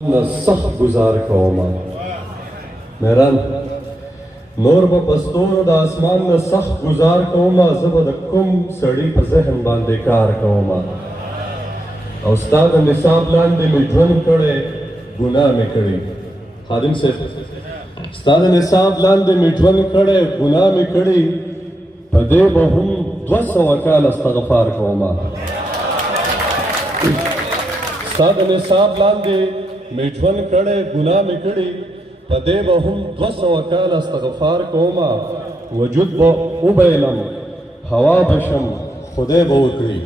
سخت گزار کوما میران نور به پستور د اسمان نه سخت گزار کوما زه د کوم سړي په ذهن باندې کار کوما او ستا د نصاب لاندې مې ژوند کړی ګناه مې کړی خادم صاحب ستا د نصاب لاندې مې ژوند کړی ګناه مې کړی په دې به هم 200 کال استغفار کوما ستا د نصاب لاندې مې ژوند کړی ګناه مې کړی په دې به هم 200 کال استغفار کوما وجود به وبیلم هوا به شم خدای به وکړي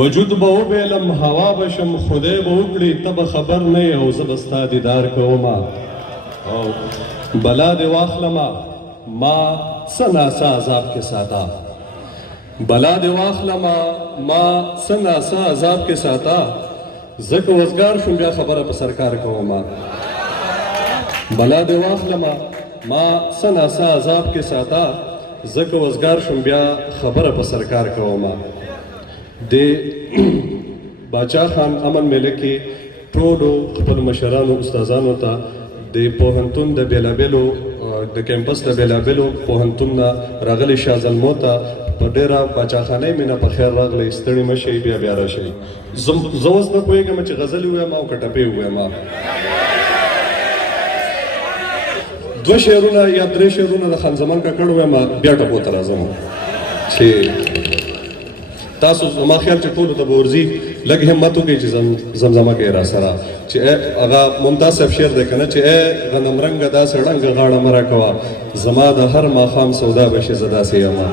وجود به وبیلم هوا به شم خدای به وکړي ته به خبر نه یې او زه به ستا دیدار کوما او بلا دې واخلمه ما څه ناڅه عذاب کې ساته بلا دې واخلمه ما څه ناڅه عذاب کې ساته زه که وزګار شوم بیا خبره په سرکار کومه بلا دې واخلمه ما څه ناڅه عذاب کې ساته زه که وزګار شوم بیا خبره په سرکار کومه د باچا خان امن میله کې ټولو خپل مشرانو استادانو ته د پوهنتون د بیلابیلو د کیمپس د بیلابیلو پوهنتون نه راغلي شاه زلمو ته په ډېره باچاخانۍ مینه په خیر راغلی ستړي مه شئ بیا بیا راشئ زه اوس نه پوهېږم چې غزلې ووایم او که ټپې ووایم 2 شعرونه یا 3 شعرونه د خان زمان کاکړ ووایم بیا ټپو ته راځم چې تاسو زما خیال چې ټولو ته به ورځي لږ همت وکړئ چې زمزمه کوئ را سره چې هغه ممتاز صاحب شعر دی که نه چې ای غنمرنګه داسې ړنګه غاړه مه راکوه زما د هر ماښام سودا به شي زه داسې یمه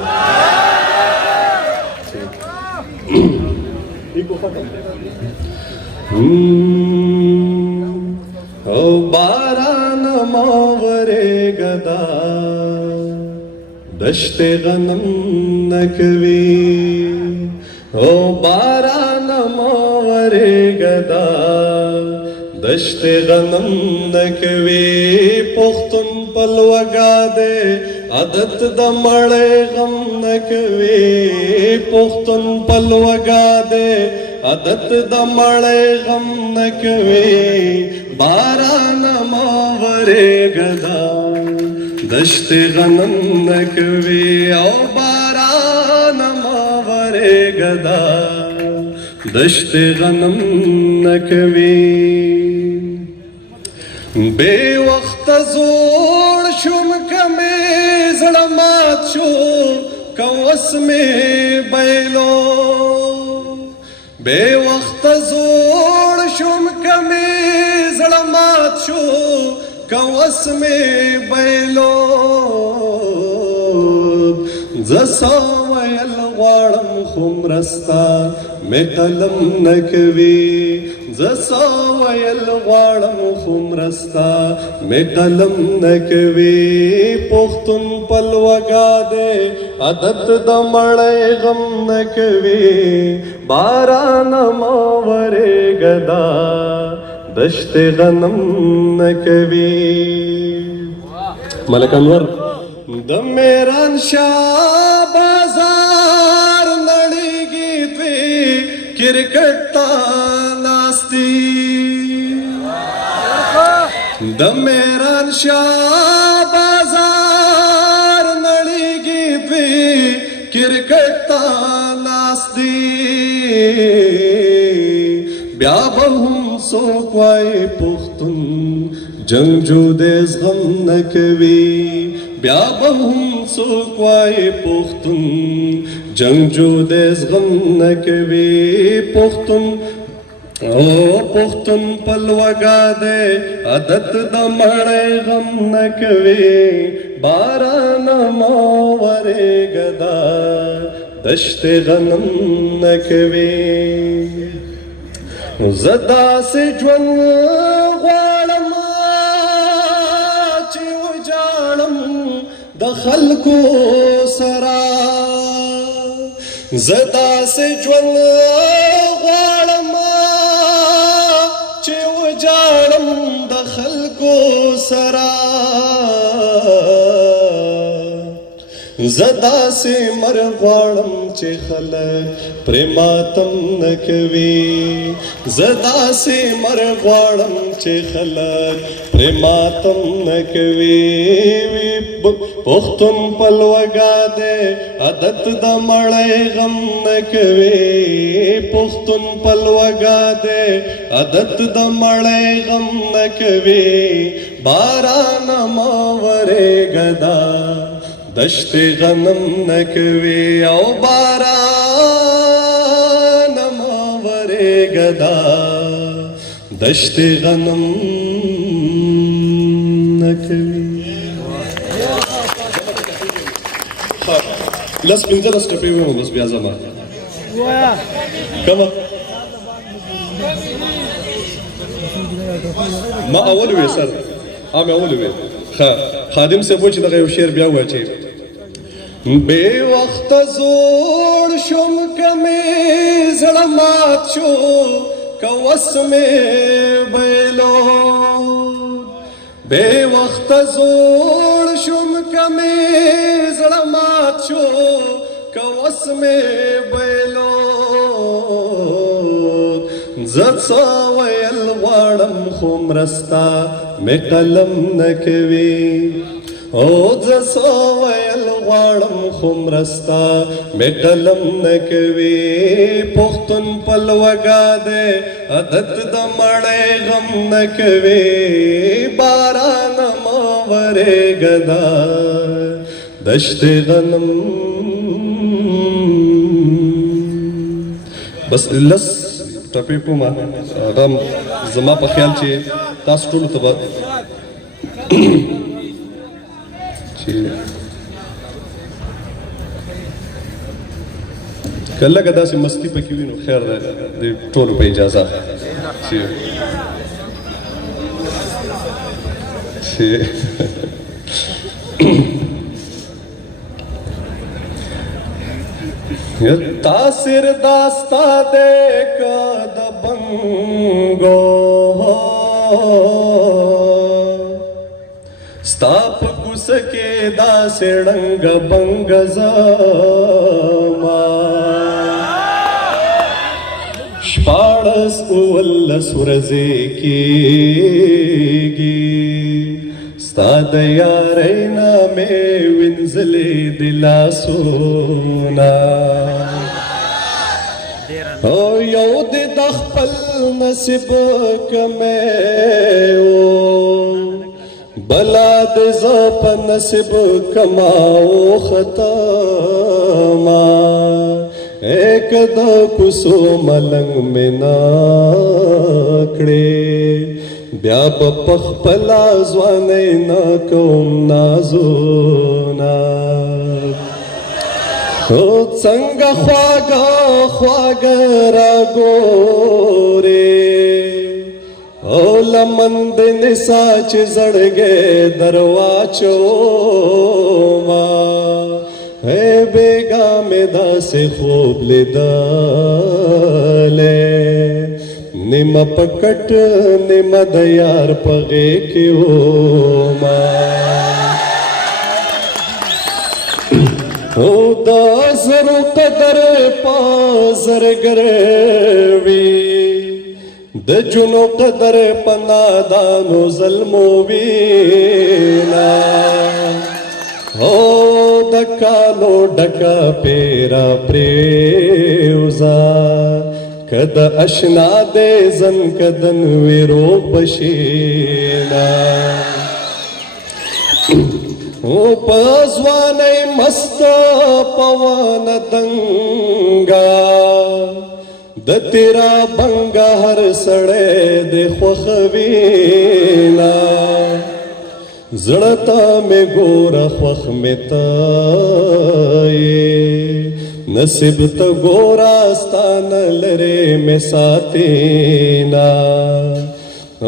او باران ماورېږه دا دشت غنم نکوي او باران ماورېږه دا دشت غنم نکوي پښتون پلوګا دی عادت د مړې غم نکوي پښتون پلوګا دی عادت د مړې غم نکوي باران ماورېږه دا دشت غنم نکوي او باران ماورېږه دا دشت غنم نکوي بے وقت زوړ شوم کمې زړه مات شو کوس مې بیلو بے وقت زوړ شوم کمې زړه مات شو کوس مې بیلو زه څه ویل غواړم خو مرسته مې قلم نه کوي زه څه ویل غواړم خو مرسته مې قلم نه کوي پښتون پلوګا دی عادت د مړې غم نه کوي باران ماورېږه دا دشت غنم نه کوي ملک انور د میران شاه بازار نړیږي دوی کرکټ ته ناستي د میران شاه بازار نړیږي دوی کرکټ ته ناستي بیا به هم څوک وایي پښتون جنګجو دې زغم نه کوي بیا به هم څوک وایي پښتون جنګجو دې زغم نه کوي پښتون او پښتون پلوګا دی عادت د مړې غم نه کوي باران ماورېږه دا دشت غنم نه کوي زه داسې ژوند غواړم چې وجاړم د خلکو سره زه داسې ژوند غواړم چې وجاړم د خلکو سره زدا سے مرغوارم چې خلک پرې ماتم نه کوي زدا سے مرغوارم چې خلک پرې ماتم نه کوي پښتون پلوګا دې عادت د مړې غم نه کوي پښتون پلوګا دې عادت د مړې غم نه کوي باران ماورې غدا دشت غنم نکوي او باران ماورې غدا دشت غنم نکوي لس پنځلس ټپې ووایم بس بیا ځم کومه ما اول وې سر مې اول وې خادم صاحب چې دغه یو شعر بیا واچي بے وقت زوړ شوم کمې زړه مات شو کوس مې بیلو بے وقت زوړ شوم کمې زړه مات شو کوس مې بیلو زت سویل غواړم خو مرستا مې قلم نه کوي او زه سویل غواړم خو مرستا مې قلم نه کوي پښتون پلوګا دې عادت د مړې غم نه کوي باران ماورې غدا دشت غنم بس لس ټپې کومه غم زما په خیال چې تاسو ټولو ته به که لږه داسې مستي پکې وي نو خیر دی د ټولو په اجازه تاثر داستا دے کا دبنگو ستاپ کسکے دا سڑنگ بنگ زما شپاڑس اولس ورزے کیگی ستا د یارینا میں وینځلې دلا سونا او یو د خپل نصیب کمه او بلا د زپ نصیب کماو خطا ما ایک د کوسو ملنګ منا کړې بیا بخپلا ځوانې نه کوم نازونه او څنګه خواږه خواږه راګورې او لمن د نسا چې زړګې درواچوما اے بیګا مې داسې خوب لیدلې نیم پکټ نیم د یار پغې کې وما او د زرو قدر پا زرګر وي د جنو قدر په نادانو ظلمو وینا او د کالو ډکه پیرا پریوزا کد اشنا دے زن کدن ویرو بشینا او پزوانے مست پوان دنگا د تیرا بنگا ہر سڑے دے خوخوینا زڑتا میں گورا خوخ میں تائے نصیب تا گورا ستان لرے میں ساتینا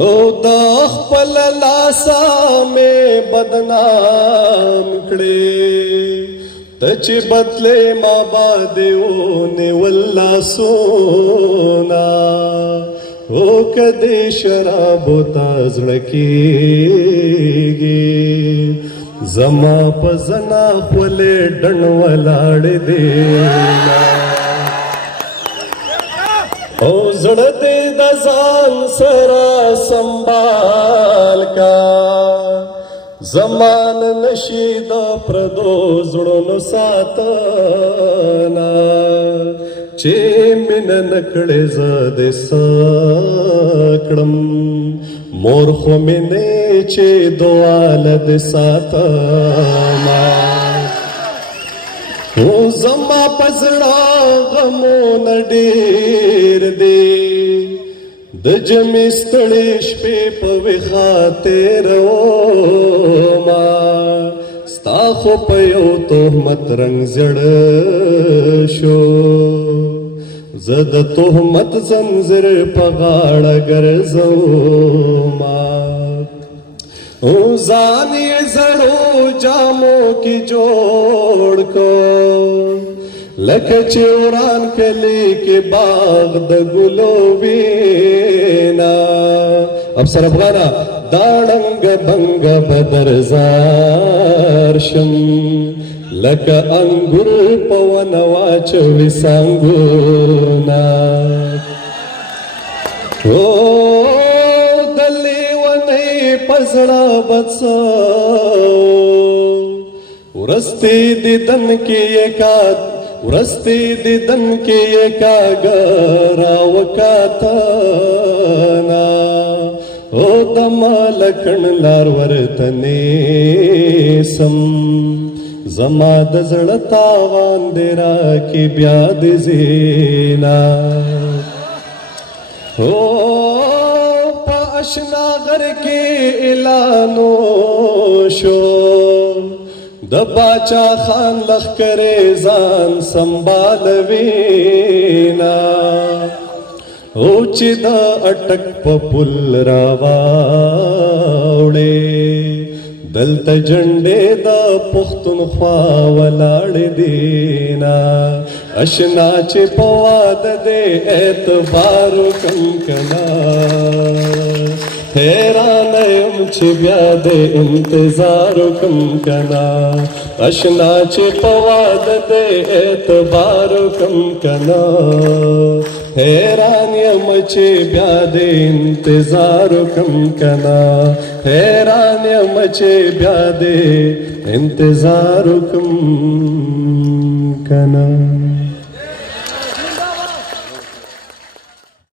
او دا خپل لاسا میں بدنام کڑے تچ بدلے ما بادیونے واللہ سونا او کدے شرابو تازڑکی گی زما پزنا خولې ډڼ ولاړ دی او زړه دې د ځان سره سنبال کا زمان نشي د پردو زړونو ساتنا چې مینه نکړې زه دې سکړم مور خو مینې چې دواله دې ساتما او زما پزړه غمونه ډېر دي د جمع ستړې شپې په ویښه تېرومه ستا خو په یو تهمت رنګ زړه شو زه د تهمت زنځیر په غاړه ګرځومه او ځان یې زړو جامو کې جوړ کو لکه چې وران کلی کې باغ د ګلو وینا افسر افغانا داړنګ بنګ بدر زار شم لکه انګور په ونه واچوي څنګهونه او د لیونۍ په زړه بڅو ورستې دیدن کې یکاد ورستی دیدن کې یکاګرا وکاتنا او د مالکن لار ورتنې سم زما د زړه تاوان دې راکې بیا دې زینا او په اشنا غر کې اعلانو شو د باچا خان لښکرې ځان سنبالوینا او چې د اټک په پل راواوړې دلته جنډې د پښتونخوا ولاړې دینا اشنا چې په واده دې اعتبار وکم کنا حیران یم چې بیا دې انتظار وکم کنا اشنا چې په واده دې اعتبار وکم کنا حیران یم چې بیا دې انتظار وکم کنا حیران یم چې بیا دې انتظار وکم کنا